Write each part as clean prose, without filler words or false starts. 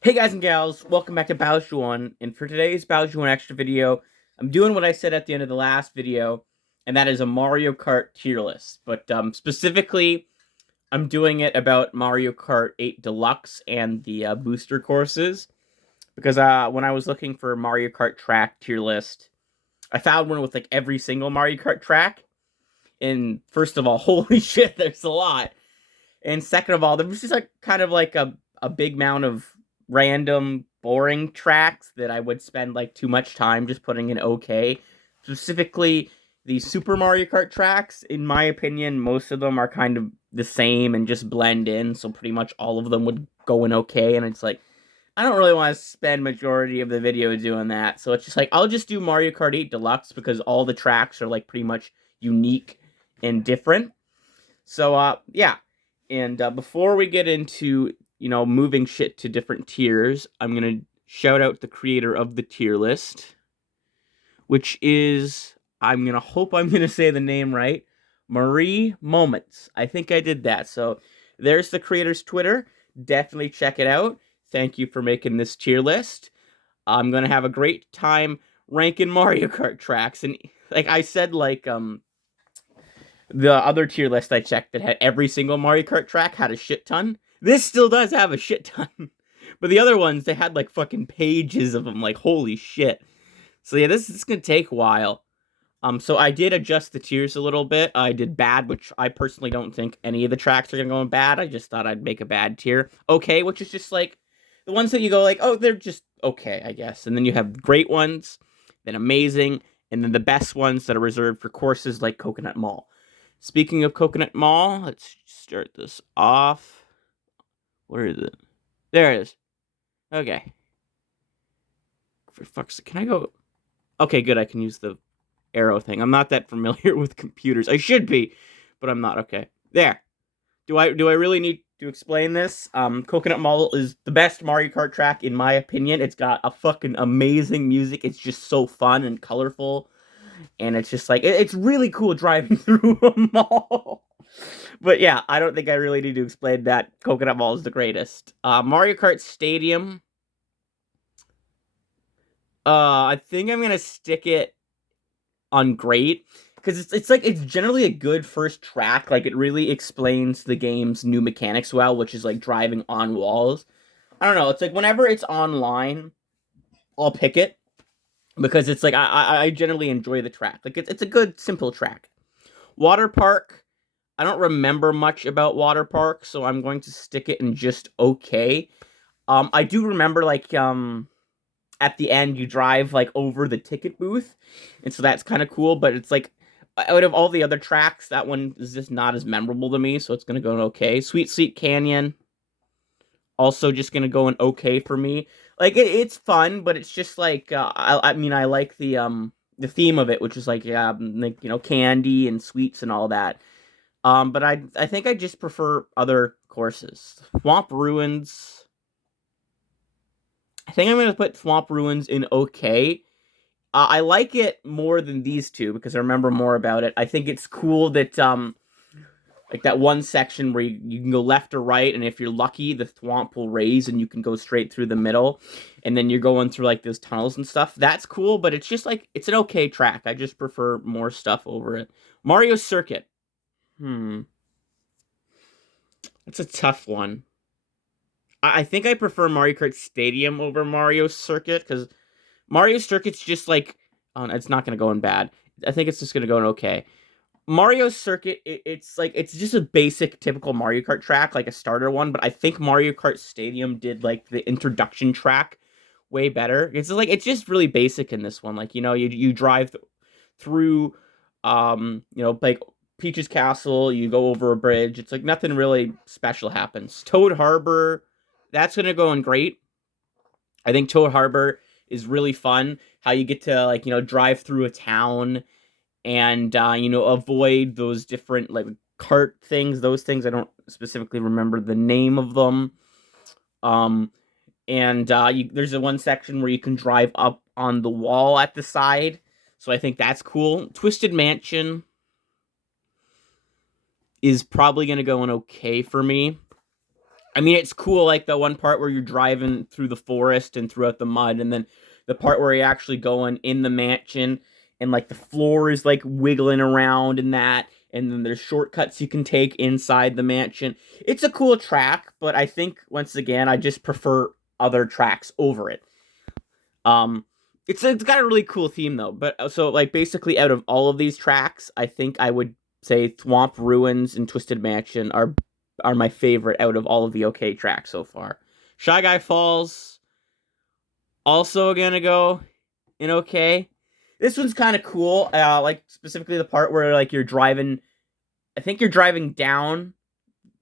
Hey guys and gals, welcome back to Baojuan, and for today's Baojuan Extra video, I'm doing what I said at the end of the last video, and that is a Mario Kart tier list. But specifically, I'm doing it about Mario Kart 8 Deluxe and the booster courses, because when I was looking for Mario Kart track tier list, I found one with like every single Mario Kart track, and first of all, holy shit, there's a lot. And second of all, there was just like kind of like a big amount of random boring tracks that I would spend like too much time just putting in okay. Specifically, the Super Mario Kart tracks, in my opinion, most of them are kind of the same and just blend in, so pretty much all of them would go in okay, and it's like I don't really want to spend majority of the video doing that. So it's just like I'll just do Mario Kart 8 Deluxe because all the tracks are like pretty much unique and different. So yeah, and before we get into, moving shit to different tiers, I'm going to shout out the creator of the tier list, which is, I'm going to say the name right, Marie Moments. I think I did that. So there's the creator's Twitter. Definitely check it out. Thank you for making this tier list. I'm going to have a great time ranking Mario Kart tracks. And like I said, the other tier list I checked that had every single Mario Kart track had a shit ton. This still does have a shit ton. But the other ones, they had like fucking pages of them. Like, holy shit. So yeah, this is gonna take a while. So I did adjust the tiers a little bit. I did bad, which I personally don't think any of the tracks are gonna go in bad. I just thought I'd make a bad tier. Okay, which is just like the ones that you go like, oh, they're just okay, I guess. And then you have great ones, then amazing, and then the best ones that are reserved for courses like Coconut Mall. Speaking of Coconut Mall, let's start this off. Where is it? There it is. Okay. For fuck's sake, can I go? Okay, good. I can use the arrow thing. I'm not that familiar with computers. I should be, but I'm not. Okay. There. Do I really need to explain this? Coconut Mall is the best Mario Kart track in my opinion. It's got a fucking amazing music. It's just so fun and colorful, and it's just like it's really cool driving through a mall. But yeah, I don't think I really need to explain that Coconut Mall is the greatest. Mario Kart Stadium. I think I'm gonna stick it on great because it's like it's generally a good first track. Like it really explains the game's new mechanics well, which is like driving on walls. I don't know. It's like whenever it's online, I'll pick it because it's like I generally enjoy the track. Like it's a good simple track. Water Park. I don't remember much about Water Park, so I'm going to stick it in just okay. I do remember at the end you drive like over the ticket booth, and so that's kind of cool. But it's like out of all the other tracks, that one is just not as memorable to me, so it's gonna go in okay. Sweet Sweet Canyon, also just gonna go in okay for me. Like it's fun, but it's just like I mean I like the theme of it, which is like candy and sweets and all that. But I think I just prefer other courses. Swamp Ruins. I think I'm gonna put Swamp Ruins in okay. I like it more than these two because I remember more about it. I think it's cool that like that one section where you can go left or right, and if you're lucky, the swamp will raise and you can go straight through the middle, and then you're going through like those tunnels and stuff. That's cool, but it's just like it's an okay track. I just prefer more stuff over it. Mario Circuit. Hmm, that's a tough one. I think I prefer Mario Kart Stadium over Mario Circuit because Mario Circuit's just like it's not gonna go in bad. I think it's just gonna go in okay. Mario Circuit, it's just a basic, typical Mario Kart track, like a starter one. But I think Mario Kart Stadium did like the introduction track way better. It's just really basic in this one. Like you drive through, like Peach's Castle. You go over a bridge. It's like nothing really special happens. Toad Harbor, that's gonna go in great. I think Toad Harbor is really fun. How you get to drive through a town and avoid those different like cart things. Those things I don't specifically remember the name of them. Um, and there's a one section where you can drive up on the wall at the side. So I think that's cool. Twisted Mansion is probably gonna go in okay for me. I mean, it's cool, like the one part where you're driving through the forest and throughout the mud, and then the part where you're actually going in the mansion, and like the floor is like wiggling around and that, and then there's shortcuts you can take inside the mansion. It's a cool track, but I think once again, I just prefer other tracks over it. Um, it's got a really cool theme though. But so like basically, out of all of these tracks, I think I would say Thwomp Ruins and Twisted Mansion are my favorite out of all of the OK tracks so far. Shy Guy Falls also gonna go in OK. This one's kind of cool. Like specifically the part where like you're driving. I think you're driving down.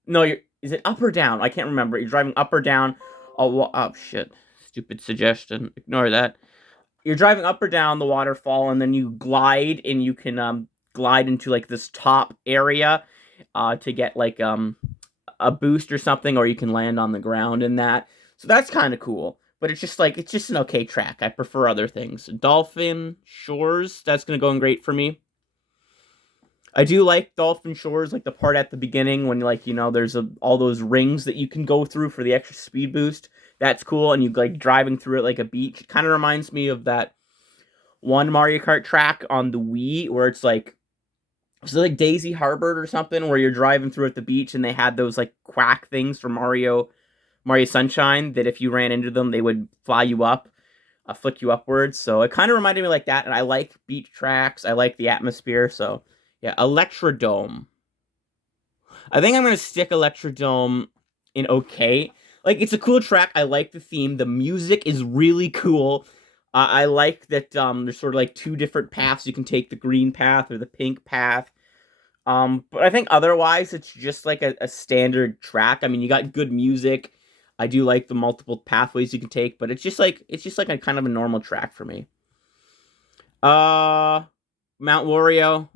No, is it up or down? I can't remember. You're driving up or down. Oh shit! Stupid suggestion. Ignore that. You're driving up or down the waterfall, and then you glide, and you can glide into like this top area to get like a boost or something, or you can land on the ground in that. So that's kind of cool. But it's just an okay track. I prefer other things. Dolphin Shores, that's gonna go in great for me. I do like Dolphin Shores, like the part at the beginning when like there's all those rings that you can go through for the extra speed boost. That's cool, and you like driving through it like a beach. It kind of reminds me of that one Mario Kart track on the Wii where it's like Daisy Harbor or something, where you're driving through at the beach and they had those like quack things from Mario Sunshine that if you ran into them they would fly you up, flick you upwards. So it kind of reminded me like that, and I like beach tracks. I like the atmosphere. So yeah, Electrodome. I think I'm gonna stick Electrodome in OK. Like it's a cool track. I like the theme. The music is really cool. I like that there's sort of like two different paths you can take, the green path or the pink path. But I think otherwise it's just like a standard track. I mean, you got good music. I do like the multiple pathways you can take, but it's just like a kind of a normal track for me. Mount Wario.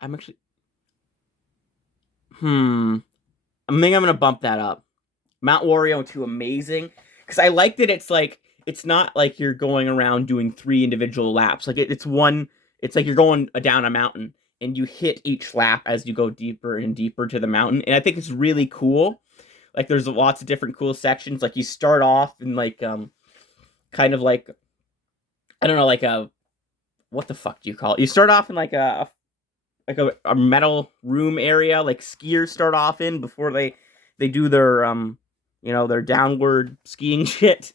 I'm actually I think I'm gonna bump that up. Mount Wario to amazing, because I like that it's not like you're going around doing three individual laps. Like it's one. It's like you're going down a mountain and you hit each lap as you go deeper and deeper to the mountain, and I think it's really cool. Like there's lots of different cool sections. Like you start off in like kind of like I don't know, like a what the fuck do you call it? You start off in like a metal room area, like skiers start off in before they do their their downward skiing shit,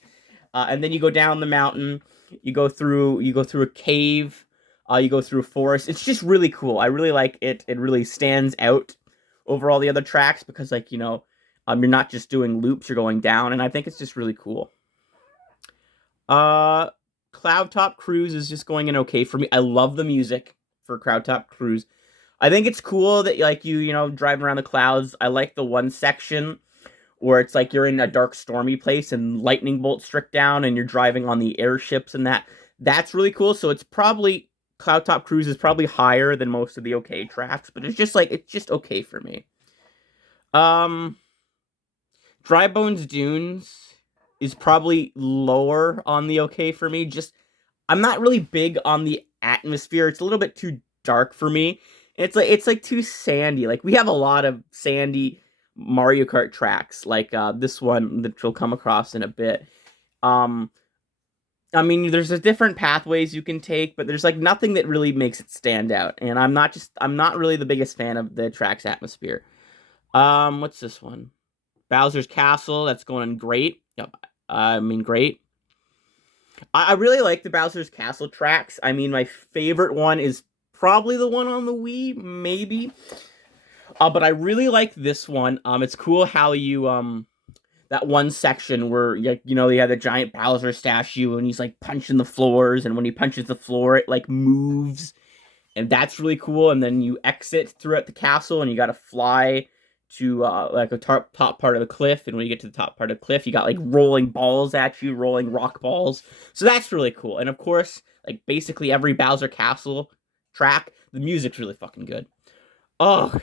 and then you go down the mountain. You go through a cave. You go through a forest. It's just really cool. I really like it. It really stands out over all the other tracks because you're not just doing loops. You're going down, and I think it's just really cool. Uh, Cloud Top Cruise is just going in OK for me. I love the music for Cloud Top Cruise. I think it's cool that like driving around the clouds. I like the one section where it's like you're in a dark, stormy place and lightning bolts strike down, and you're driving on the airships and that. That's really cool. So it's probably Cloud Top Cruise is probably higher than most of the OK tracks, but it's just OK for me. Um, Dry Bones Dunes is probably lower on the OK for me. Just I'm not really big on the atmosphere. It's a little bit too dark for me. It's like too sandy. Like we have a lot of sandy Mario Kart tracks, like this one that you'll come across in a bit. Um, I mean, there's a different pathways you can take, but there's like nothing that really makes it stand out. And I'm not really the biggest fan of the track's atmosphere. What's this one? Bowser's Castle. That's going great. Yep. I mean, great. I really like the Bowser's Castle tracks. I mean, my favorite one is probably the one on the Wii, maybe. But I really like this one. It's cool how you that one section where you have the giant Bowser statue and he's like punching the floors, and when he punches the floor, it like moves, and that's really cool. And then you exit throughout the castle, and you got to fly to like a top part of the cliff. And when you get to the top part of the cliff, you got like rolling balls at you, rolling rock balls. So that's really cool. And of course, like basically every Bowser Castle track, the music's really fucking good. Oh,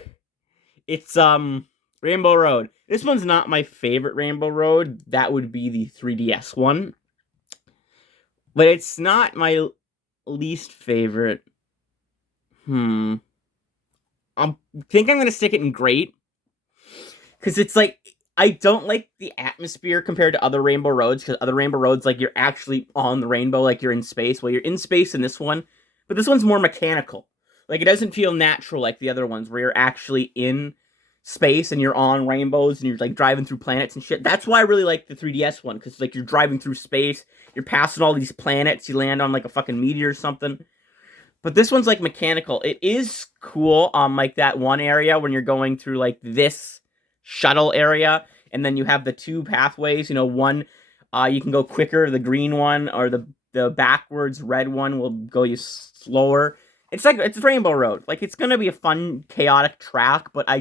it's Rainbow Road. This one's not my favorite Rainbow Road. That would be the 3DS one. But it's not my least favorite. I think I'm gonna stick it in great. Because it's like I don't like the atmosphere compared to other Rainbow Roads, because other Rainbow Roads, like, you're actually on the rainbow, like you're in space. Well, you're in space in this one, but this one's more mechanical. Like, it doesn't feel natural like the other ones, where you're actually in space and you're on rainbows and you're like driving through planets and shit. That's why I really like the 3DS one, because like you're driving through space, you're passing all these planets, you land on like a fucking meteor or something. But this one's like mechanical. It is cool like that one area when you're going through like this shuttle area, and then you have the two pathways. You know, one you can go quicker, the green one, or the backwards red one will go you slower. It's like it's Rainbow Road. Like it's gonna be a fun, chaotic track, but I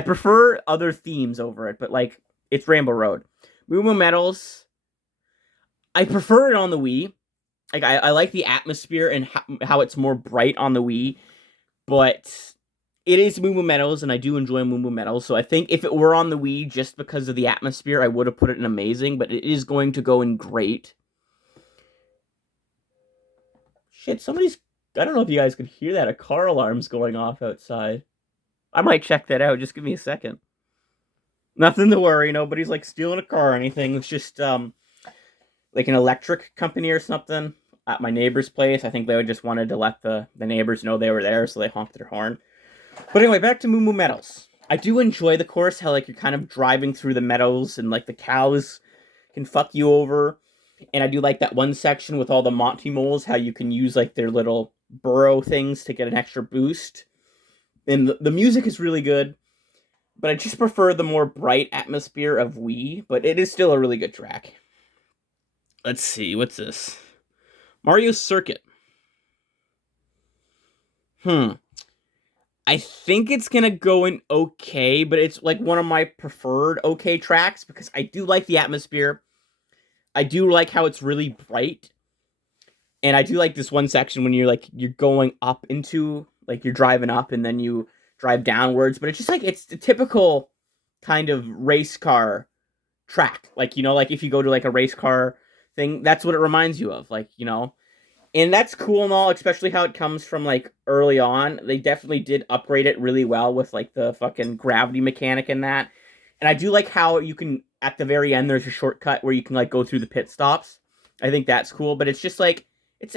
prefer other themes over it. But like it's Rainbow Road. Moo Moo Metals. I prefer it on the Wii. Like I like the atmosphere and how it's more bright on the Wii, but it is Moo Moo Metals, and I do enjoy Moo Moo Metals. So I think if it were on the Wii, just because of the atmosphere, I would have put it in amazing. But it is going to go in great. Shit, somebody's. I don't know if you guys could hear that. A car alarm's going off outside. I might check that out. Just give me a second. Nothing to worry. Nobody's like stealing a car or anything. It's just like an electric company or something at my neighbor's place. I think they just wanted to let the neighbors know they were there, so they honked their horn. But anyway, back to Moo Moo Metals. I do enjoy the course, how like you're kind of driving through the meadows and like the cows can fuck you over. And I do like that one section with all the Monty moles, how you can use like their little burrow things to get an extra boost. And the music is really good, but I just prefer the more bright atmosphere of Wii, but it is still a really good track. Let's see, what's this? Mario Circuit. I think it's gonna go in okay, but it's like one of my preferred okay tracks because I do like the atmosphere. I do like how it's really bright. And I do like this one section when you're going up into, like you're driving up and then you drive downwards, but it's just like it's the typical kind of race car track. Like, you know, like if you go to like a race car thing, that's what it reminds you of. Like, you know, and that's cool and all, especially how it comes from like early on. They definitely did upgrade it really well with like the fucking gravity mechanic in that. And I do like how you can, at the very end, there's a shortcut where you can like go through the pit stops. I think that's cool, but it's just like it's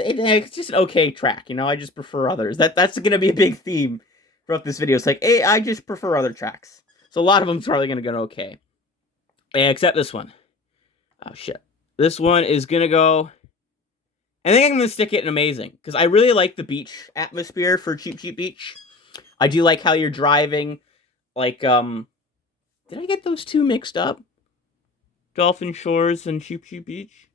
just an okay track, you know. I just prefer others. That's gonna be a big theme throughout this video. It's like, hey, I just prefer other tracks. So a lot of them's probably gonna go okay, except this one. Oh shit, this one is gonna go. I think I'm gonna stick it in amazing because I really like the beach atmosphere for Cheap Cheap Beach. I do like how you're driving, like Did I get those two mixed up? Dolphin Shores and Cheap Cheap Beach.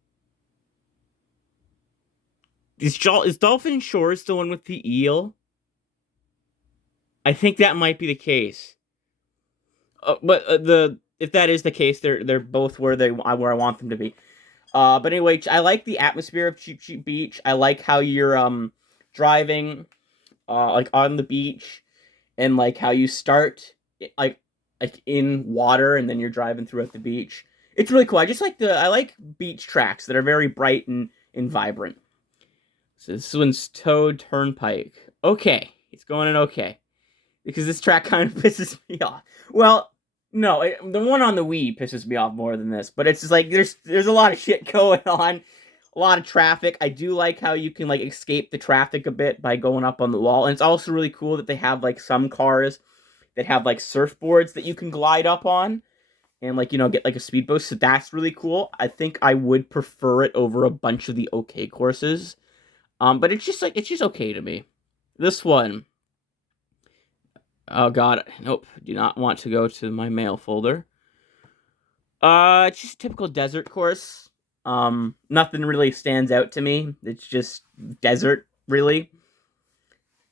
Is Dolphin Shores the one with the eel? I think that might be the case. But if that is the case, they're both where I want them to be. But anyway, I like the atmosphere of Cheap Cheap Beach. I like how you're driving like on the beach, and like how you start like in water and then you're driving throughout the beach. It's really cool. I like beach tracks that are very bright and vibrant. So this one's Toad Turnpike. Okay, it's going in okay. Because this track kind of pisses me off. Well, no, the one on the Wii pisses me off more than this. But it's just like, there's a lot of shit going on. A lot of traffic. I do like how you can like escape the traffic a bit by going up on the wall. And it's also really cool that they have like some cars that have like surfboards that you can glide up on. And like, you know, get like a speed boost. So that's really cool. I think I would prefer it over a bunch of the okay courses. But it's just okay to me. This one. Oh god, nope. Do not want to go to my mail folder. It's just a typical desert course. Nothing really stands out to me. It's just desert, really.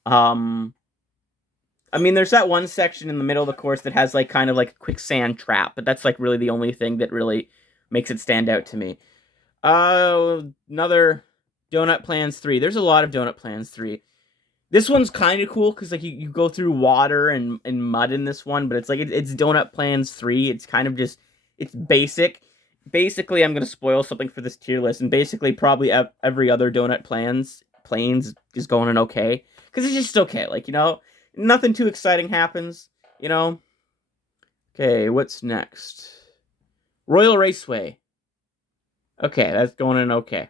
I mean, there's that one section in the middle of the course that has like kind of like a quicksand trap, but that's like really the only thing that really makes it stand out to me. Another Donut Plans 3. There's a lot of Donut Plans 3. This one's kind of cool because like you go through water and mud in this one, but it's like it's Donut Plans 3. It's kind of just it's basic. Basically, I'm gonna spoil something for this tier list, and basically probably every other Donut Planes is going in okay because it's just okay. Like, you know, nothing too exciting happens. You know, Okay, what's next? Royal Raceway. Okay, that's going in okay.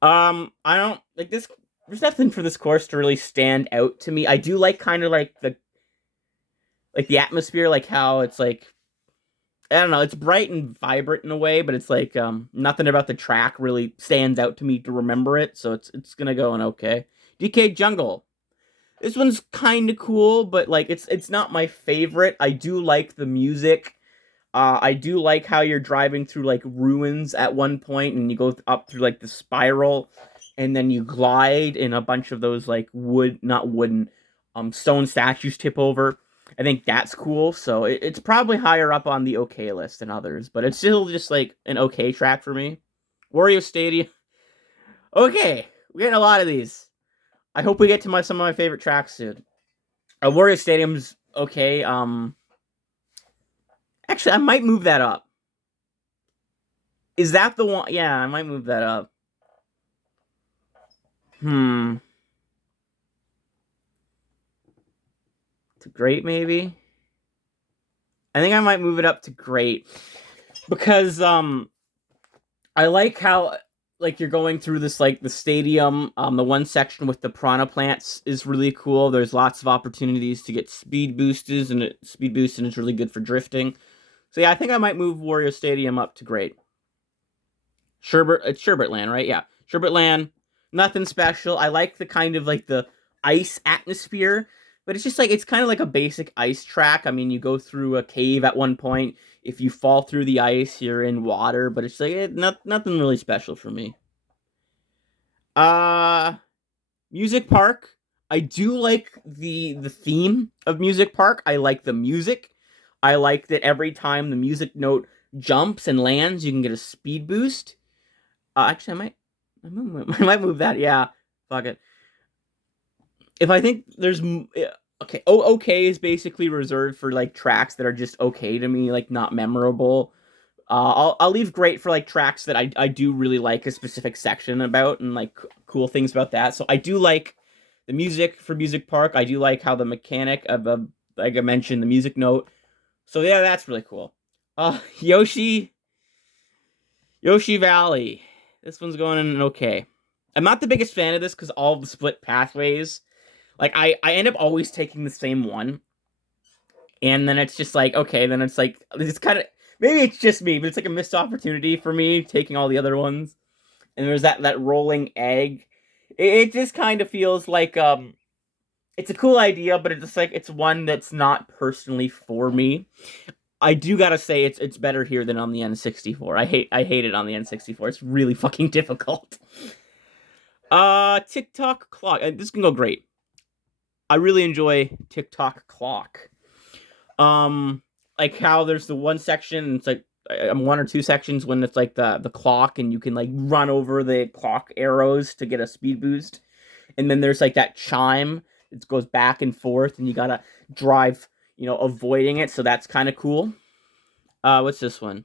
I don't like this. There's nothing for this course to really stand out to me. I do like kind of like the atmosphere, like how it's like I don't know, it's bright and vibrant in a way, but it's like nothing about the track really stands out to me to remember it, so it's gonna go in okay. DK Jungle. This one's kind of cool, but like it's not my favorite. I do like the music. I do like how you're driving through like ruins at one point, and you go up through like the spiral, and then you glide, and a bunch of those like not wooden, stone statues tip over. I think that's cool. So it's probably higher up on the okay list than others, but it's still just like an okay track for me. Wario Stadium. Okay, we're getting a lot of these. I hope we get to some of my favorite tracks soon. Wario Stadium's okay. Actually, I might move that up. Is that the one? Yeah, I might move that up. Hmm. To great, maybe? I think I might move it up to great. Because, I like how, like, you're going through this, like, the stadium. The one section with the piranha plants is really cool. There's lots of opportunities to get speed boosters, and speed boost, and it's really good for drifting. So, yeah, I think I might move Wario Stadium up to great. It's Sherbert Land, right? Yeah. Sherbert Land, nothing special. I like the kind of like the ice atmosphere, but it's just like it's kind of like a basic ice track. I mean, you go through a cave at one point. If you fall through the ice, you're in water, but it's like nothing really special for me. Uh Music Park. I do like the theme of Music Park. I like the music. I like that every time the music note jumps and lands, you can get a speed boost. Actually, I might move that. Yeah, fuck it. If I think there's okay, okay is basically reserved for like tracks that are just okay to me, like not memorable. I'll leave great for like tracks that I do really like a specific section about and like cool things about that. So I do like the music for Music Park. I do like how the mechanic of like I mentioned the music note. So yeah, that's really cool. Yoshi Valley. This one's going in okay. I'm not the biggest fan of this because all of the split pathways. Like I end up always taking the same one, and then it's just like okay, then it's kind of maybe it's just me, but it's like a missed opportunity for me taking all the other ones. And there's that rolling egg. It just kind of feels like it's a cool idea, but it's just like it's one that's not personally for me. I do gotta say it's better here than on the N64. I hate it on the N64. It's really fucking difficult. TikTok clock. This can go great. I really enjoy TikTok clock. Like how there's the one section. It's like one or two sections when it's like the clock, and you can like run over the clock arrows to get a speed boost. And then there's like that chime. It goes back and forth, and you gotta drive, avoiding it. So that's kind of cool. What's this one?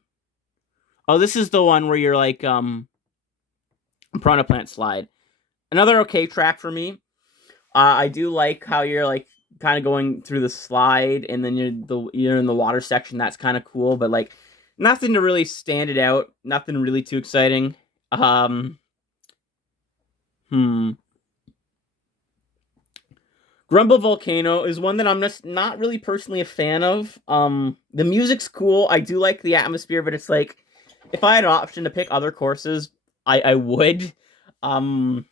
Oh, this is the one where you're like Piranha Plant Slide. Another okay track for me. I do like how you're like kind of going through the slide, and then you're in the water section. That's kind of cool, but like nothing to really stand it out. Nothing really too exciting. Um, hmm. Grumble Volcano is one that I'm just not really personally a fan of. The music's cool. I do like the atmosphere, but it's like if I had an option to pick other courses, I would. Um,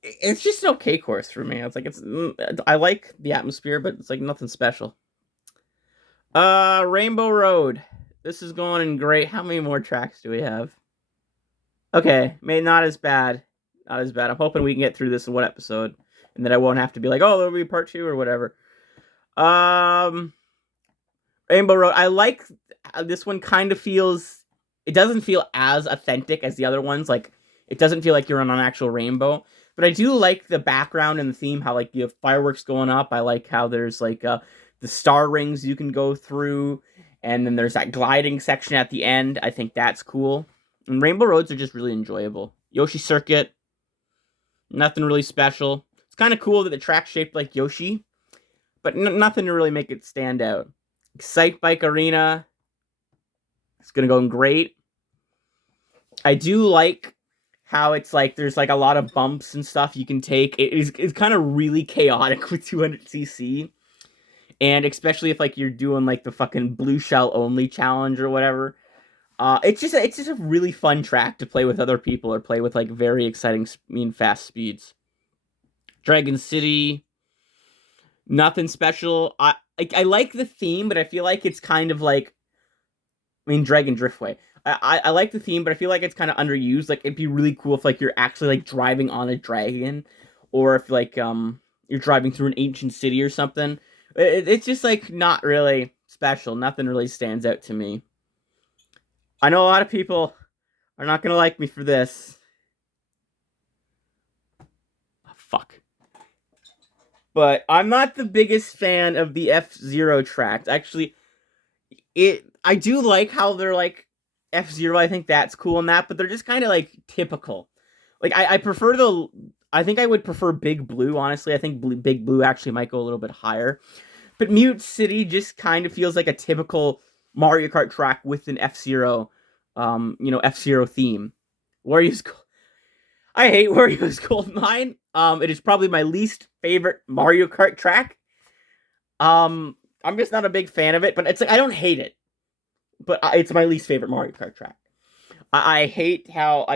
it's just an okay course for me. It's like I like the atmosphere, but it's like nothing special. Rainbow Road. This is going in great. How many more tracks do we have? Okay, maybe not as bad. Not as bad. I'm hoping we can get through this in one episode, and that I won't have to be like, oh, there'll be part two or whatever. Um, Rainbow Road. I like this one. Kind of feels. It doesn't feel as authentic as the other ones. Like it doesn't feel like you're on an actual rainbow. But I do like the background and the theme. How like you have fireworks going up. I like how there's like the star rings you can go through, and then there's that gliding section at the end. I think that's cool. And Rainbow Roads are just really enjoyable. Yoshi Circuit, nothing really special. It's kind of cool that the track's shaped like Yoshi, but nothing to really make it stand out. Excite Bike Arena. It's gonna go great. I do like how it's like there's like a lot of bumps and stuff you can take. It's kind of really chaotic with 200cc, and especially if like you're doing like the fucking blue shell only challenge or whatever. It's just a really fun track to play with other people or play with like very exciting, fast speeds. Dragon City, nothing special. I like the theme, but I feel like it's kind of like, Dragon Driftway. I like the theme, but I feel like it's kind of underused. Like it'd be really cool if like you're actually like driving on a dragon, or if like you're driving through an ancient city or something. It's just like not really special. Nothing really stands out to me. I know a lot of people are not gonna like me for this. Oh, fuck. But I'm not the biggest fan of the F-Zero tracks. Actually, I do like how they're like F-Zero. I think that's cool in that, but they're just kind of like typical. Like I prefer the. I think I would prefer Big Blue. Honestly, I think Big Blue actually might go a little bit higher. But Mute City just kind of feels like a typical Mario Kart track with an F-Zero, F-Zero theme. Wario's. I hate Wario's Gold Mine. It is probably my least favorite Mario Kart track. I'm just not a big fan of it, but it's like I don't hate it, but it's my least favorite Mario Kart track. I hate how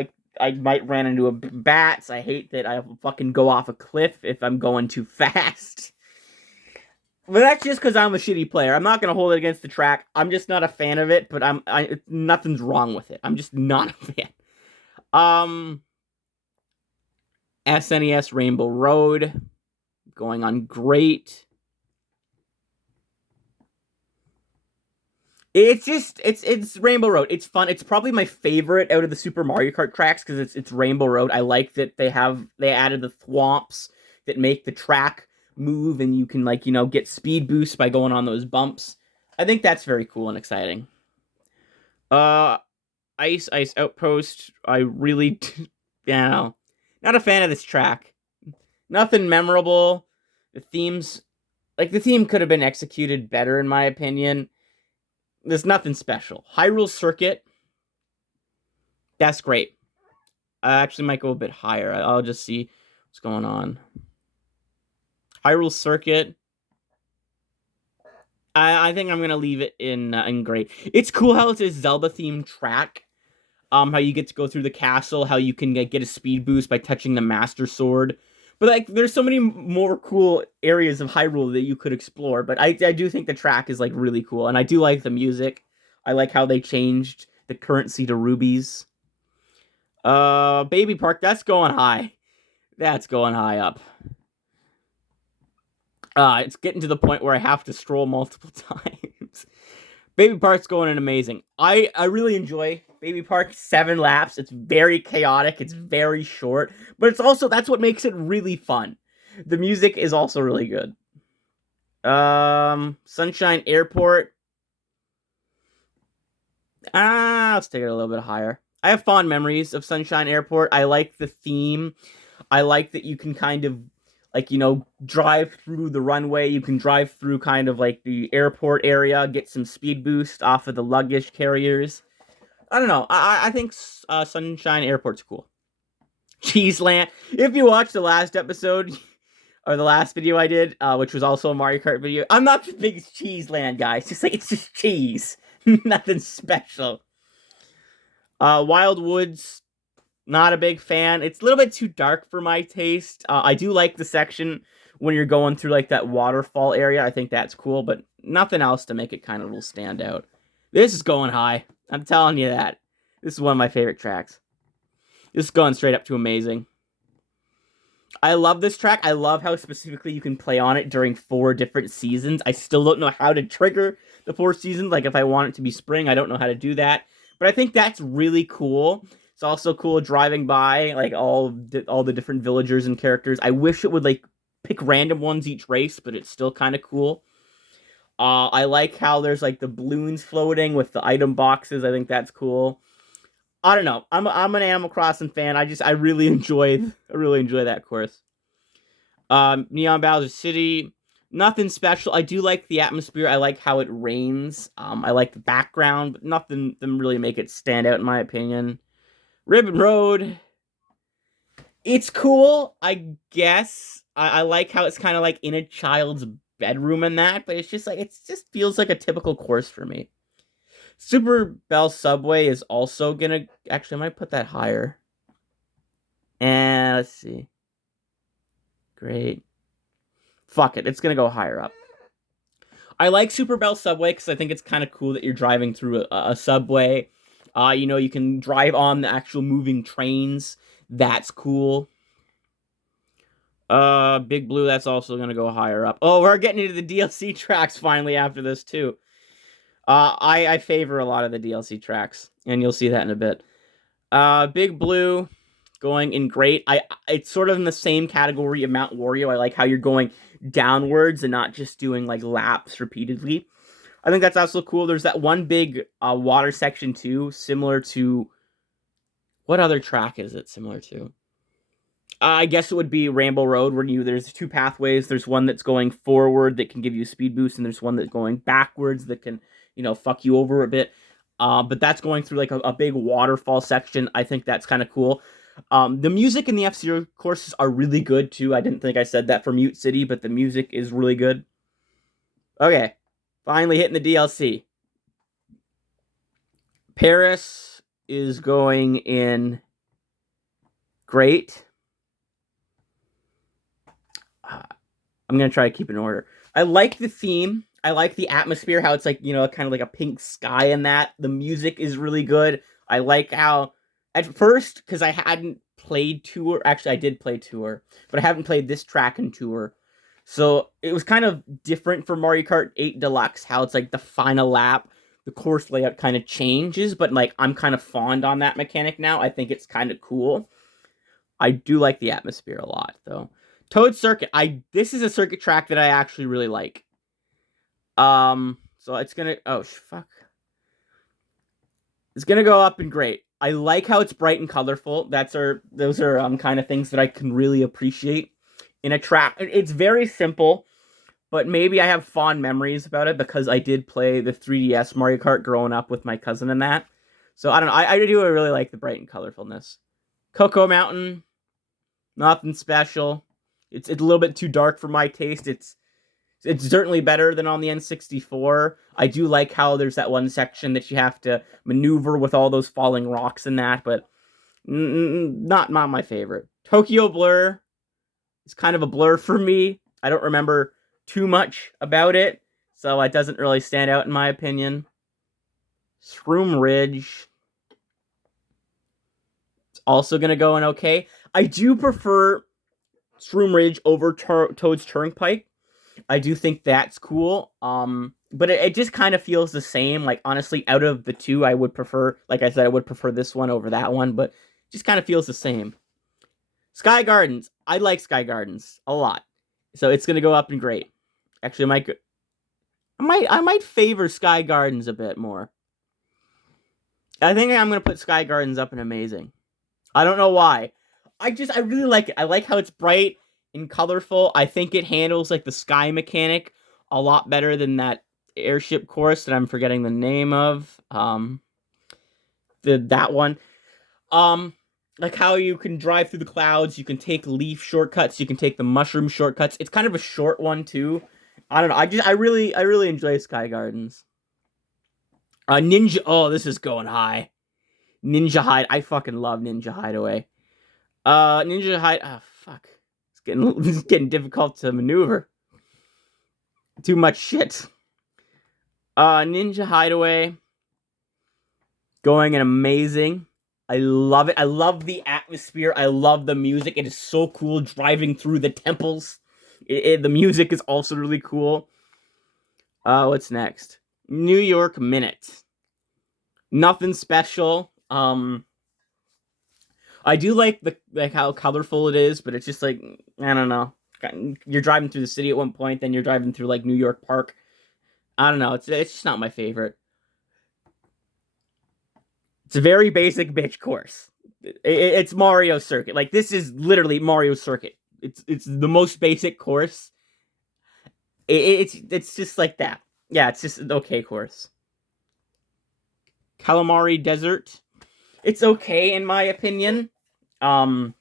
I might run into a bats. I hate that I fucking go off a cliff if I'm going too fast. But that's just because I'm a shitty player. I'm not gonna hold it against the track. I'm just not a fan of it. But nothing's wrong with it. I'm just not a fan. SNES Rainbow Road going on great. It's Rainbow Road. It's fun. It's probably my favorite out of the Super Mario Kart tracks because it's Rainbow Road. I like that they added the thwomps that make the track move, and you can get speed boost by going on those bumps. I think that's very cool and exciting. Ice Outpost. I really, not a fan of this track. Nothing memorable. The theme could have been executed better in my opinion. There's nothing special. Hyrule Circuit. That's great. I actually might go a bit higher. I'll just see what's going on. Hyrule Circuit. I think I'm gonna leave it in great. It's cool how it's a Zelda themed track. How you get to go through the castle. How you can get a speed boost by touching the Master Sword. But like, there's so many more cool areas of Hyrule that you could explore. But I do think the track is like really cool, and I do like the music. I like how they changed the currency to rubies. Baby Park, that's going high. That's going high up. It's getting to the point where I have to scroll multiple times. Baby Park's going in amazing. I really enjoy Baby Park. 7 laps. It's very chaotic. It's very short. But it's also, that's what makes it really fun. The music is also really good. Sunshine Airport. Let's take it a little bit higher. I have fond memories of Sunshine Airport. I like the theme. I like that you can kind of drive through the runway. You can drive through kind of like the airport area, get some speed boost off of the luggage carriers. I don't know. I think Sunshine Airport's cool. Cheeseland. If you watched the last episode or the last video I did, which was also a Mario Kart video, I'm not the biggest Cheeseland guy. It's just cheese. Nothing special. Wild Woods. Not a big fan. It's a little bit too dark for my taste. I do like the section when you're going through like that waterfall area. I think that's cool, but nothing else to make it kind of will stand out. This is going high. I'm telling you that. This is one of my favorite tracks. This is going straight up to amazing. I love this track. I love how specifically you can play on it during 4 different seasons. I still don't know how to trigger the 4 seasons. Like if I want it to be spring, I don't know how to do that. But I think that's really cool. It's also cool driving by like all the different villagers and characters. I wish it would like pick random ones each race, but it's still kind of cool. I like how there's like the balloons floating with the item boxes. I think that's cool. I don't know. I'm an Animal Crossing fan. I really enjoy that course. Neon Bowser City, Nothing special. I do like the atmosphere. I like how it rains. I like the background, but nothing that really make it stand out in my opinion. Ribbon Road. It's cool, I guess. I like how it's kind of like in a child's bedroom and that, but it's just like it just feels like a typical course for me. Super Bell Subway is also gonna actually I might put that higher. And let's see. Great. Fuck it, it's gonna go higher up. I like Super Bell Subway because I think it's kind of cool that you're driving through a subway. You can drive on the actual moving trains. That's cool. Big Blue, that's also gonna go higher up. Oh, we're getting into the DLC tracks finally after this too. I favor a lot of the DLC tracks, and you'll see that in a bit. Big Blue, going in great. It's sort of in the same category of Mount Wario. I like how you're going downwards and not just doing like laps repeatedly. I think that's also cool. There's that one big water section too, similar to what other track is it similar to? I guess it would be Ramble Road, where there's two pathways. There's one that's going forward that can give you a speed boost, and there's one that's going backwards that can, fuck you over a bit. But that's going through like a big waterfall section. I think that's kind of cool. The music in the F-Zero courses are really good too. I didn't think I said that for Mute City, but the music is really good. Okay, finally hitting the DLC. Paris is going in great. I'm going to try to keep it in order. I like the theme. I like the atmosphere, how it's like, kind of like a pink sky in that. The music is really good. I like how, at first, because I hadn't played Tour. Actually, I did play Tour, but I haven't played this track in Tour. So it was kind of different for Mario Kart 8 Deluxe, how it's like the final lap. The course layout kind of changes, but like I'm kind of fond on that mechanic now. I think it's kind of cool. I do like the atmosphere a lot, though. Toad Circuit. This is a circuit track that I actually really like. So it's gonna fuck. It's gonna go up in great. I like how it's bright and colorful. Those are kind of things that I can really appreciate in a track. It's very simple, but maybe I have fond memories about it because I did play the 3DS Mario Kart growing up with my cousin and that. So I don't know. I do really like the bright and colorfulness. Cocoa Mountain, nothing special. It's a little bit too dark for my taste. It's certainly better than on the N64. I do like how there's that one section that you have to maneuver with all those falling rocks and that, but not my favorite. Tokyo Blur is kind of a blur for me. I don't remember too much about it, so it doesn't really stand out in my opinion. Shroom Ridge. It's also going to go in okay. I do prefer Shroom Ridge over Toad's Turnpike. I do think that's cool. But it just kind of feels the same. Like, honestly, out of the two, I would prefer, like I said, I would prefer this one over that one, but it just kind of feels the same. Sky Gardens. I like Sky Gardens a lot. So it's going to go up in great. Actually, I might favor Sky Gardens a bit more. I think I'm going to put Sky Gardens up in amazing. I don't know why. I really like it. I like how it's bright and colorful. I think it handles like the sky mechanic a lot better than that airship course that I'm forgetting the name of. That one. Like how you can drive through the clouds, you can take leaf shortcuts, you can take the mushroom shortcuts. It's kind of a short one too. I don't know. I really enjoy Sky Gardens. Ninja. Oh, this is going high. Ninja Hide. I fucking love Ninja Hideaway. Ninja Hide. Oh, fuck. It's getting difficult to maneuver. Too much shit. Ninja Hideaway. Going in amazing. I love it. I love the atmosphere. I love the music. It is so cool driving through the temples. The music is also really cool. What's next? New York Minute. Nothing special. I do like how colorful it is, but it's just like, I don't know. You're driving through the city at one point, then you're driving through like New York Park. I don't know. It's just not my favorite. It's a very basic bitch course. It's Mario Circuit. Like, this is literally Mario Circuit. It's the most basic course. It's just like that. Yeah, it's just an okay course. Calamari Desert. It's okay in my opinion. Um,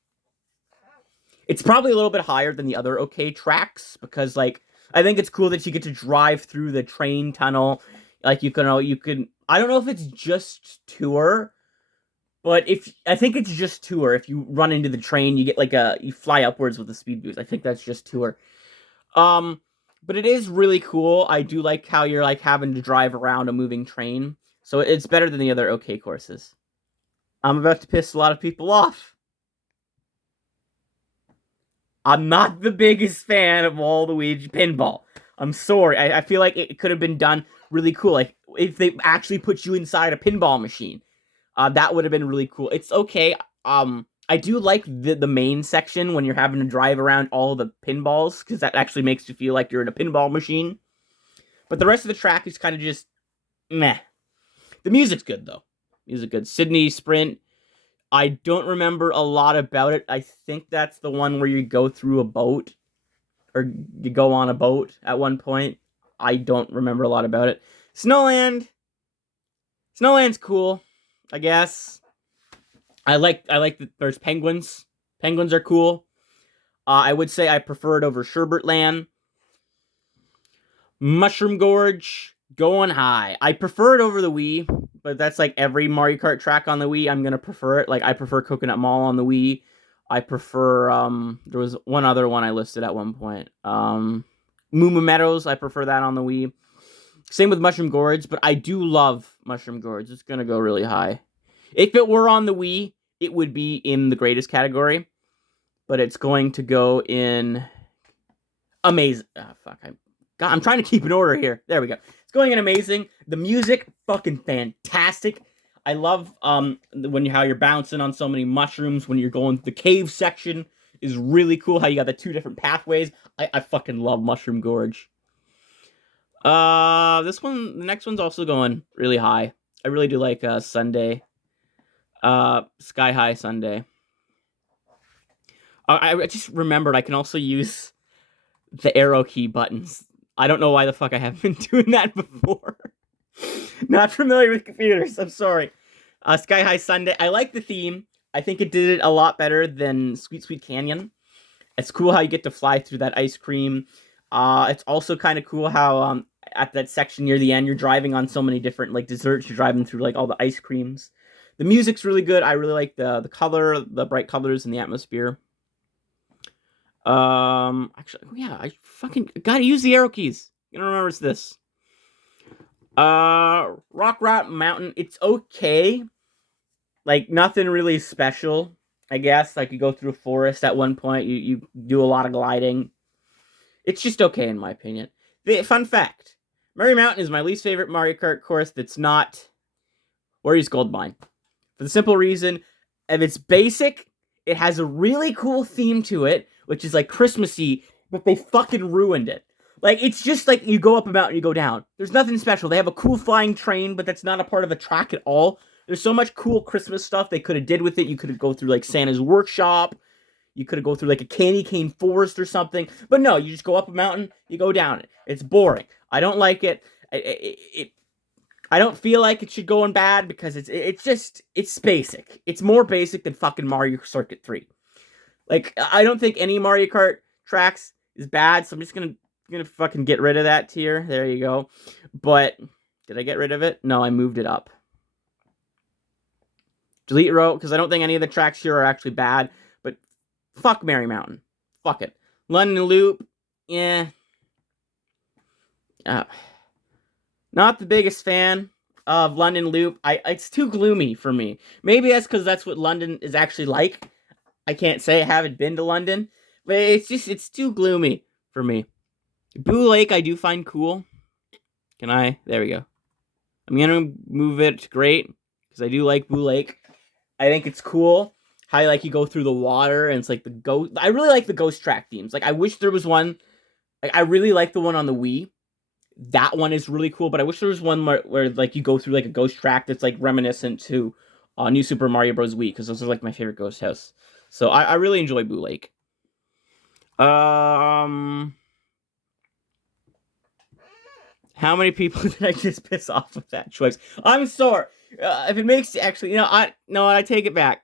it's probably a little bit higher than the other okay tracks because like I think it's cool that you get to drive through the train tunnel. Like you can I don't know if it's just tour, but if I think it's just tour. If you run into the train, you get like you fly upwards with a speed boost. I think that's just tour. Um, but it is really cool. I do like how you're like having to drive around a moving train. So it's better than the other okay courses. I'm about to piss a lot of people off. I'm not the biggest fan of all the Ouija pinball. I'm sorry. I feel like it could have been done really cool. Like if they actually put you inside a pinball machine, that would have been really cool. It's okay. I do like the main section when you're having to drive around all the pinballs because that actually makes you feel like you're in a pinball machine. But the rest of the track is kind of just meh. The music's good though. Music good. Sydney Sprint. I don't remember a lot about it. I think that's the one where you go through a boat or you go on a boat at one point. I don't remember a lot about it. Snowland. Snowland's cool, I guess. I like that there's penguins. Penguins are cool. I would say I prefer it over Sherbert Mushroom Gorge, going high. I prefer it over the Wii, but that's like every Mario Kart track on the Wii. I'm gonna prefer it. Like I prefer Coconut Mall on the Wii. I prefer there was one other one I listed at one point. Moo Moo Meadows, I prefer that on the Wii. Same with Mushroom Gorge, but I do love Mushroom Gorge. It's gonna go really high. If it were on the Wii, it would be in the greatest category, but it's going to go in amazing. Oh, fuck, God, I'm trying to keep an order here. There we go. It's going in amazing. The music, fucking fantastic. I love when how you're bouncing on so many mushrooms when you're going the cave section is really cool. How you got the two different pathways. I fucking love Mushroom Gorge. This one, the next one's also going really high. I really do like Sunday. Sky High Sunday. I just remembered I can also use the arrow key buttons. I don't know why the fuck I haven't been doing that before. Not familiar with computers. I'm sorry. Sky High Sunday. I like the theme. I think it did it a lot better than Sweet Sweet Canyon. It's cool how you get to fly through that ice cream. It's also kind of cool how at that section near the end you're driving on so many different like desserts. You're driving through like all the ice creams. The music's really good. I really like the color, the bright colors, and the atmosphere. Actually, yeah, I fucking gotta use the arrow keys. You don't remember it's this. Rock Rot Mountain. It's okay. Like nothing really special. I guess like you go through a forest at one point. You do a lot of gliding. It's just okay in my opinion. Fun fact: Merry Mountain is my least favorite Mario Kart course. That's not Warriors Goldmine. For the simple reason, if it's basic, it has a really cool theme to it, which is like Christmassy, but they fucking ruined it. Like, it's just like you go up a mountain, you go down. There's nothing special. They have a cool flying train, but that's not a part of the track at all. There's so much cool Christmas stuff they could have did with it. You could have go through like Santa's workshop. You could have go through like a candy cane forest or something. But no, you just go up a mountain, you go down it. It's boring. I don't like it. I don't feel like it should go in bad because it's basic. It's more basic than fucking Mario Circuit 3. Like I don't think any Mario Kart tracks is bad, so I'm just gonna fucking get rid of that tier. There you go. But did I get rid of it? No, I moved it up. Delete row because I don't think any of the tracks here are actually bad. But fuck Merry Mountain. Fuck it. London Loop. Yeah. Not the biggest fan of London Loop. It's too gloomy for me. Maybe that's because that's what London is actually like. I can't say I haven't been to London, but it's too gloomy for me. Boo Lake I do find cool. Can I? There we go. I'm gonna move it to great because I do like Boo Lake. I think it's cool how like you go through the water and it's like the ghost. I really like the ghost track themes. Like I wish there was one. Like I really like the one on the Wii. That one is really cool, but I wish there was one where like you go through like a ghost track that's like reminiscent to New Super Mario Bros. Wii because those are like my favorite ghost house. So I really enjoy Boo Lake. How many people did I just piss off with that choice? I'm sorry. If it makes actually, I take it back.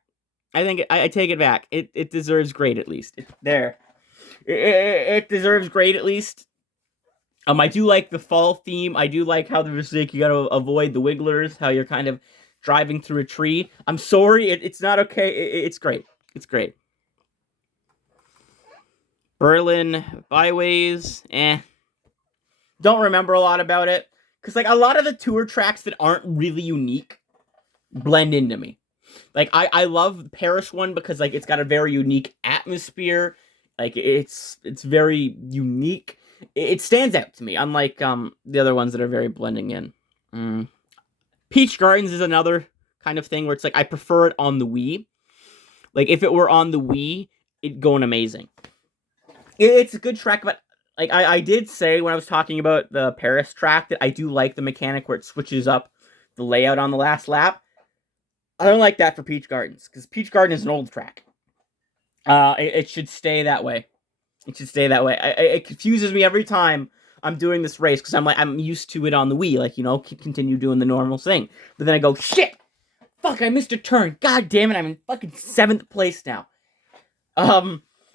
I think I take it back. It deserves great at least. It deserves great at least. I do like the fall theme. I do like how there's like you gotta avoid the wigglers. How you're kind of driving through a tree. I'm sorry, it's not okay. It's great. It's great. Berlin byways. Don't remember a lot about it because like a lot of the tour tracks that aren't really unique blend into me. Like I love the Paris one because like it's got a very unique atmosphere. Like it's very unique. It stands out to me, unlike the other ones that are very blending in. Peach Gardens is another kind of thing where it's like I prefer it on the Wii. Like if it were on the Wii, it'd go amazing. It's a good track, but like I did say when I was talking about the Paris track that I do like the mechanic where it switches up the layout on the last lap. I don't like that for Peach Gardens because Peach Garden is an old track. It should stay that way. It should stay that way. It confuses me every time I'm doing this race because I'm used to it on the Wii, like continue doing the normal thing. But then I go shit, fuck, I missed a turn. God damn it, I'm in fucking 7th place now.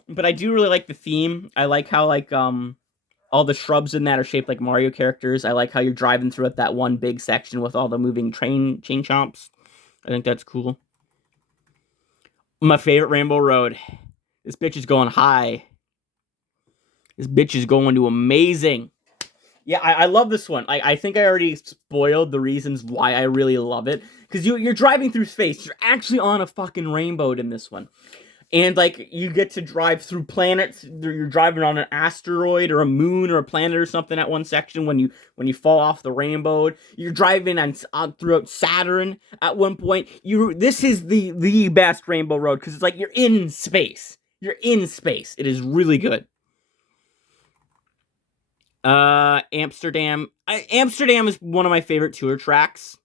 But I do really like the theme. I like how like all the shrubs in that are shaped like Mario characters. I like how you're driving through it that one big section with all the moving chain chomps. I think that's cool. My favorite Rainbow Road. This bitch is going high. This bitch is going to amazing. Yeah, I love this one. I think I already spoiled the reasons why I really love it. Because you're driving through space. You're actually on a fucking rainbow in this one. And, like, you get to drive through planets. You're driving on an asteroid or a moon or a planet or something at one section when you fall off the rainbow. You're driving on throughout Saturn at one point. This is the best Rainbow Road because it's like you're in space. You're in space. It is really good. Amsterdam. Amsterdam is one of my favorite tour tracks.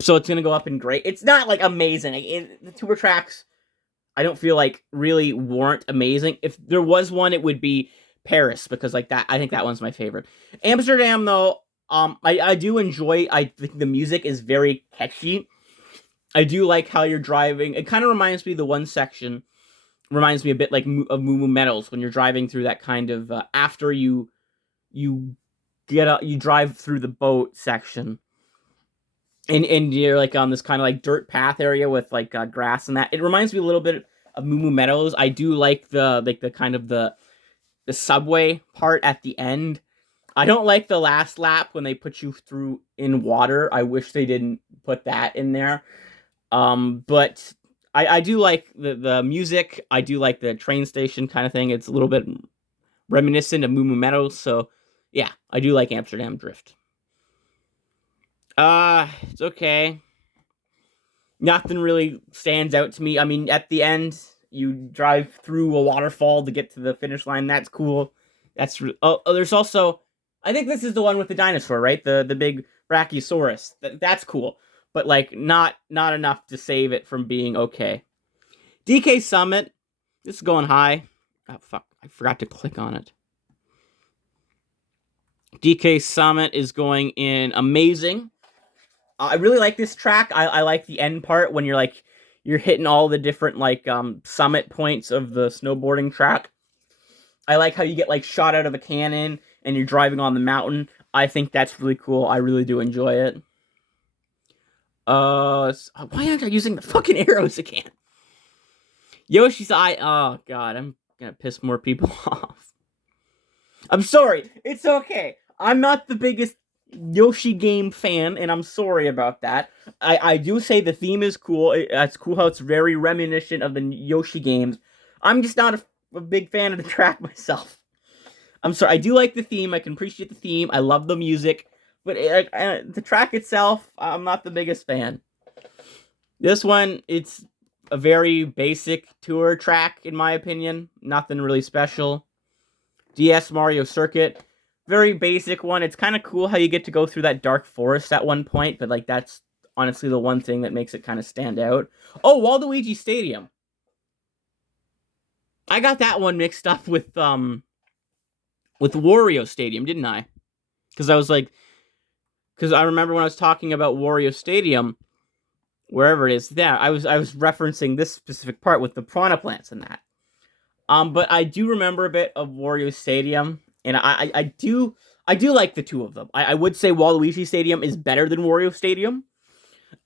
So it's gonna go up in great. It's not like amazing. The tour tracks, I don't feel like really weren't amazing. If there was one, it would be Paris because like that. I think that one's my favorite. Amsterdam though, I do enjoy. I think the music is very catchy. I do like how you're driving. It kind of reminds me of the one section. Reminds me a bit like of Moo Moo Metals when you're driving through that kind of after you drive through the boat section. And you're like on this kind of like dirt path area with like grass and that. It reminds me a little bit of Moo Moo Meadows. I do like the kind of the subway part at the end. I don't like the last lap when they put you through in water. I wish they didn't put that in there. But I do like the music. I do like the train station kind of thing. It's a little bit reminiscent of Moo Moo Meadows. So yeah, I do like Amsterdam Drift. It's okay. Nothing really stands out to me. I mean, at the end, you drive through a waterfall to get to the finish line. That's cool. There's also, I think this is the one with the dinosaur, right? The big Brachiosaurus. That's cool, but like not enough to save it from being okay. DK Summit. This is going high. Oh fuck! I forgot to click on it. DK Summit is going in amazing. I really like this track. I like the end part when you're hitting all the different like summit points of the snowboarding track. I like how you get like shot out of a cannon and you're driving on the mountain. I think that's really cool. I really do enjoy it. Why aren't I using the fucking arrows again? Yoshi's Eye. Oh god, I'm gonna piss more people off. I'm sorry. It's okay. I'm not the biggest Yoshi game fan, and I'm sorry about that. I do say the theme is cool. It's cool how it's very reminiscent of the Yoshi games. I'm just not a big fan of the track myself. I'm sorry. I do like the theme. I can appreciate the theme. I love the music. But the track itself, I'm not the biggest fan. This one, it's a very basic tour track, in my opinion. Nothing really special. DS Mario Circuit. Very basic one. It's kind of cool how you get to go through that dark forest at one point, but like that's honestly the one thing that makes it kind of stand out. Oh, Waluigi Stadium. I got that one mixed up with with Wario Stadium, didn't I? Because I remember when I was talking about Wario Stadium, wherever it is, I was referencing this specific part with the piranha plants and that. But I do remember a bit of Wario Stadium, and I do like the two of them. I would say Waluigi Stadium is better than Wario Stadium.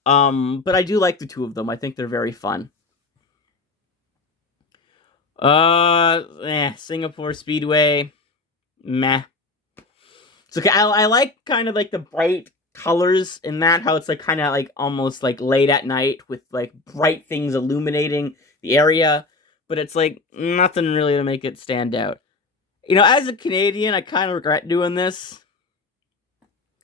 But I do like the two of them. I think they're very fun. Singapore Speedway, meh. It's okay. I like kind of like the bright colors in that, how it's like kind of like almost like late at night with like bright things illuminating the area, but it's like nothing really to make it stand out. As a Canadian, I kind of regret doing this,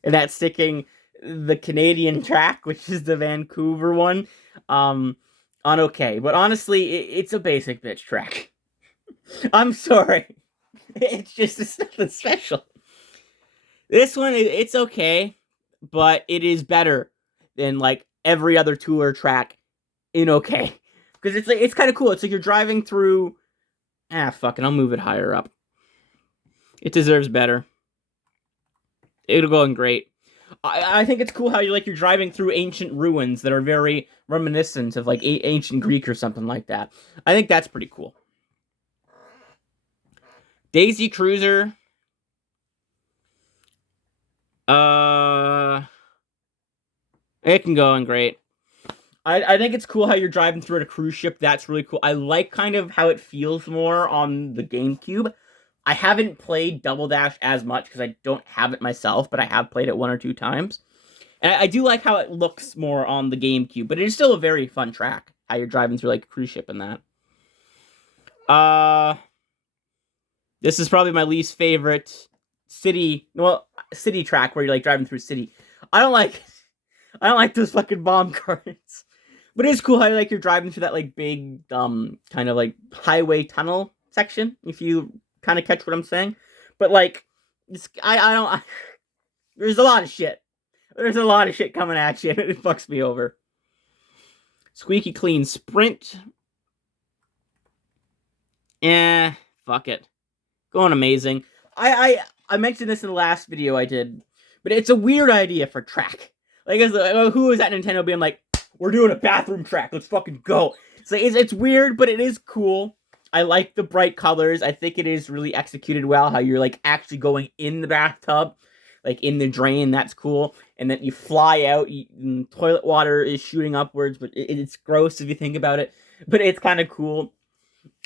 and that's sticking the Canadian track, which is the Vancouver one, on okay. But honestly, it's a basic bitch track. I'm sorry. It's nothing special. This one, it's okay, but it is better than like every other tour track in okay. Because it's kind of cool. It's like you're driving through. Fuck it, I'll move it higher up. It deserves better. It'll go in great. I think it's cool how you're driving through ancient ruins that are very reminiscent of like ancient Greek or something like that. I think that's pretty cool. Daisy Cruiser. It can go in great. I think it's cool how you're driving through a cruise ship. That's really cool. I like kind of how it feels more on the GameCube. I haven't played Double Dash as much because I don't have it myself, but I have played it 1 or 2 times. And I do like how it looks more on the GameCube, but it is still a very fun track, how you're driving through like a cruise ship and that. This is probably my least favorite city track where you're like driving through city. I don't like those fucking bomb carts. But it's cool how you're driving through that like big kind of like highway tunnel section, if you kind of catch what I'm saying. But like there's a lot of shit. There's a lot of shit coming at you, and it fucks me over. Squeaky Clean Sprint. Fuck it. Going amazing. I mentioned this in the last video I did, but it's a weird idea for track. Like, who was at Nintendo being like, we're doing a bathroom track, let's fucking go. It's weird, but it is cool. I like the bright colors. I think it is really executed well, how you're like actually going in the bathtub, like in the drain. That's cool. And then you fly out, toilet water is shooting upwards, but it's gross if you think about it. But it's kind of cool.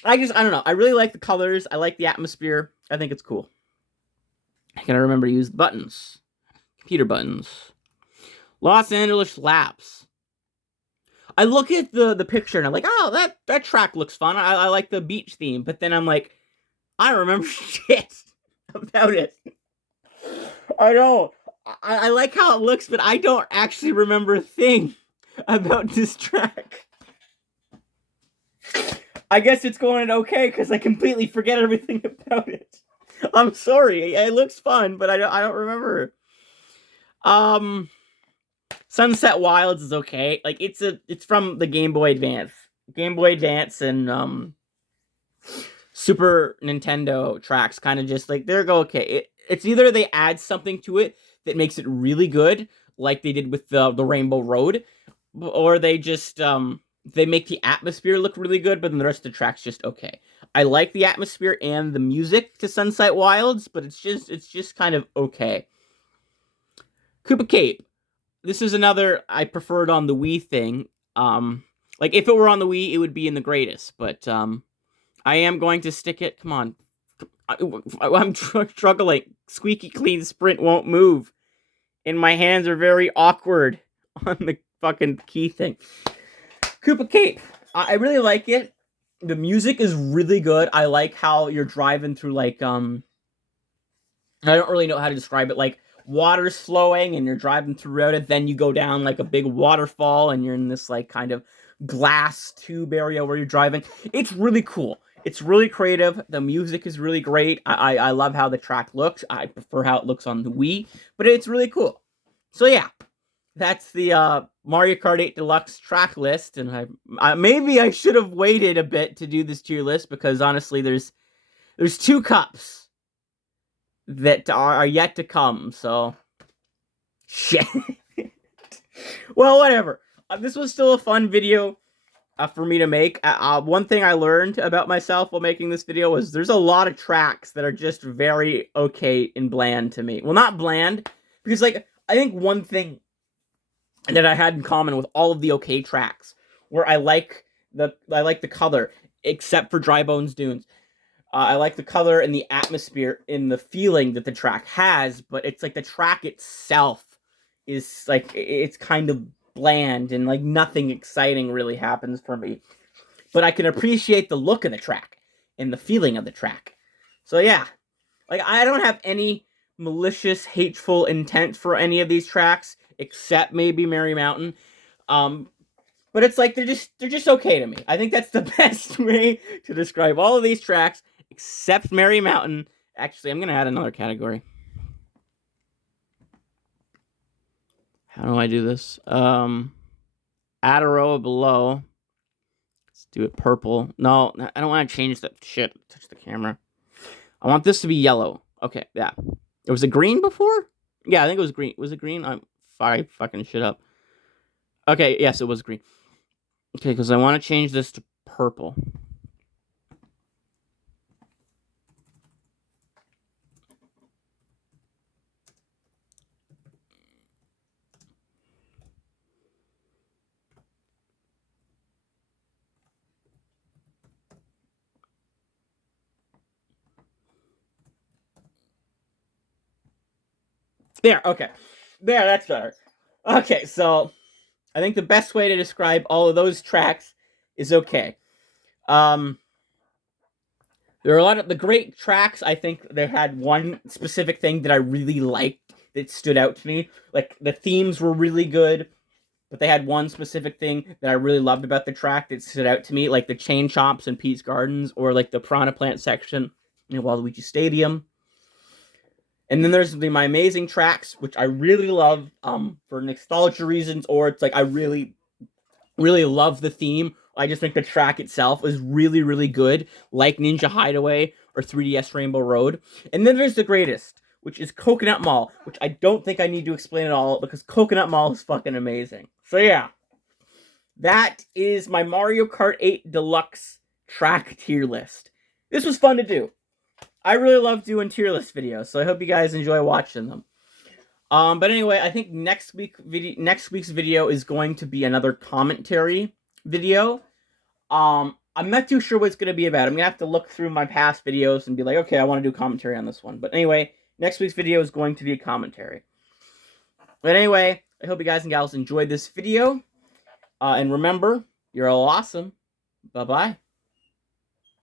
I don't know. I really like the colors. I like the atmosphere. I think it's cool. I gotta remember to use the buttons. Computer buttons. Los Angeles Laps. I look at the picture and I'm like, oh, that track looks fun. I like the beach theme. But then I'm like, I don't remember shit about it. I don't. I like how it looks, but I don't actually remember a thing about this track. I guess it's going okay because I completely forget everything about it. I'm sorry. It looks fun, but I don't remember. Sunset Wilds is okay. Like it's from the Game Boy Advance. Game Boy Advance and Super Nintendo tracks kind of just like they're okay. It's either they add something to it that makes it really good, like they did with the Rainbow Road, or they just they make the atmosphere look really good, but then the rest of the track's just okay. I like the atmosphere and the music to Sunset Wilds, but it's just kind of okay. Koopa Cape. This is another I preferred on the Wii thing. Like if it were on the Wii, it would be in the greatest, but I am going to stick it. Come on. I'm struggling. Squeaky Clean Sprint won't move. And my hands are very awkward on the fucking key thing. Koopa Cape. I really like it. The music is really good. I like how you're driving through like I don't really know how to describe it. Like water's flowing and you're driving throughout it. Then you go down like a big waterfall and you're in this like kind of glass tube area where you're driving. It's really cool. It's really creative. The music is really great. I love how the track looks. I prefer how it looks on the Wii, but it's really cool. So yeah, that's the Mario Kart 8 Deluxe track list. And maybe I should have waited a bit to do this tier list because honestly, there's 2 cups. that are yet to come. So, shit. Well, whatever. This was still a fun video for me to make. One thing I learned about myself while making this video was there's a lot of tracks that are just very okay and bland to me. Well, not bland, because like I think one thing that I had in common with all of the okay tracks, where I like the color, except for Dry Bones Dunes. I like the color and the atmosphere and the feeling that the track has, but it's like the track itself is like it's kind of bland and like nothing exciting really happens for me. But I can appreciate the look of the track and the feeling of the track. So yeah, like I don't have any malicious, hateful intent for any of these tracks except maybe Merry Mountain. Um, but it's like they're just okay to me. I think that's the best way to describe all of these tracks, except Merry Mountain. Actually, I'm gonna add another category. How do I do this? Add a row below. Let's do it purple. No, I don't want to change that shit. Touch the camera. I want this to be yellow. Okay, yeah. It was a green before? Yeah, I think it was green. Was it green? I fucking shit up. Okay, yes, it was green. Okay, because I want to change this to purple. There, okay. There, that's better. Okay, so I think the best way to describe all of those tracks is okay. There are a lot of the great tracks. I think they had one specific thing that I really liked that stood out to me. Like the themes were really good, but they had one specific thing that I really loved about the track that stood out to me, like the Chain Chomps and Pete's Gardens, or like the Piranha Plant section in Waluigi Stadium. And then there's my amazing tracks, which I really love for nostalgia reasons, or it's like I really, really love the theme. I just think the track itself is really, really good, like Ninja Hideaway or 3DS Rainbow Road. And then there's the greatest, which is Coconut Mall, which I don't think I need to explain at all because Coconut Mall is fucking amazing. So yeah, that is my Mario Kart 8 Deluxe track tier list. This was fun to do. I really love doing tier list videos, so I hope you guys enjoy watching them. But anyway, I think next week's video is going to be another commentary video. I'm not too sure what it's going to be about. I'm going to have to look through my past videos and be like, okay, I want to do commentary on this one. But anyway, next week's video is going to be a commentary. But anyway, I hope you guys and gals enjoyed this video. And remember, you're all awesome. Bye-bye.